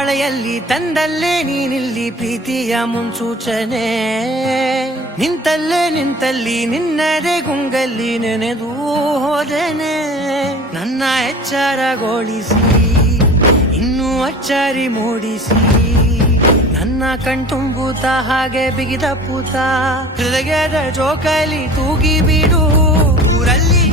ಮಳೆಯಲ್ಲಿ ತಂದಲ್ಲೇ ನೀನಿಲ್ಲಿ ಪ್ರೀತಿಯ ಮುನ್ಸೂಚನೆ ನಿಂತಲ್ಲಿ ನಿನ್ನದೇ ಗುಂಗಲ್ಲಿ ನೆನೆದು ಹೋದನೆ ನನ್ನ ಎಚ್ಚರಗೊಳಿಸಿ ಇನ್ನೂ ಅಚ್ಚರಿ ಮೂಡಿಸಿ ನನ್ನ ಕಣ್ತುಂಬುತ್ತ ಹಾಗೆ ಬಿಗಿದ ಪೂತ ಹೃದಯದ ಜೋಕಾಲಿ ತೂಗಿ ಬಿಡು ಊರಲ್ಲಿ